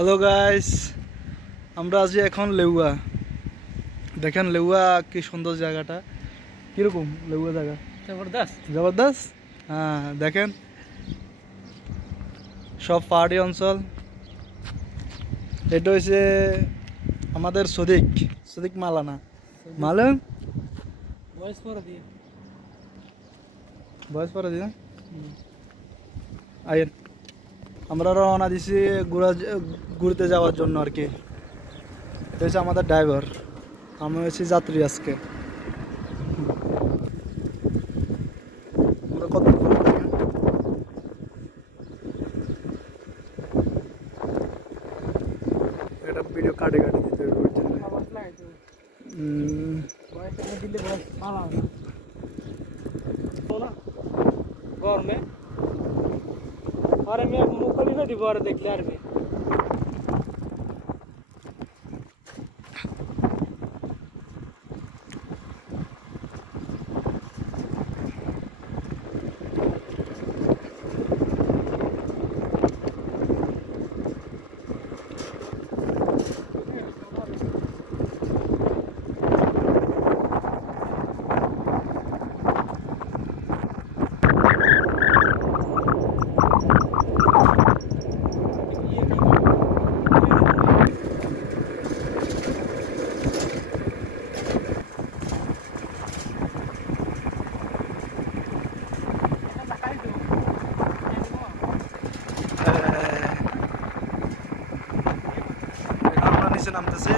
Hello guys, আমরা আছি এখন লেউয়া। দেখেন লেউয়া কি সুন্দর জায়গাটা, কিরকম লেউয়া জায়গা, জবরদস্ত জবরদস্ত। হ্যাঁ দেখেন, সব পাহাড়ি অঞ্চল। এটা হচ্ছে আমাদের সদিক মালানা মালুম বয়স পরে দিয়ে আইন আমরা রওনা দিছি ঘুরতে যাওয়ার জন্য আর কি। এটা হচ্ছে আমাদের ড্রাইভার, আমি হচ্ছি যাত্রী আজকে। আমরা কত এটা ভিডিও কাটে দিতে হবে। গরমে আর আমি মুখলি না দিব আর দেখলে আর নিচে নামতেছে।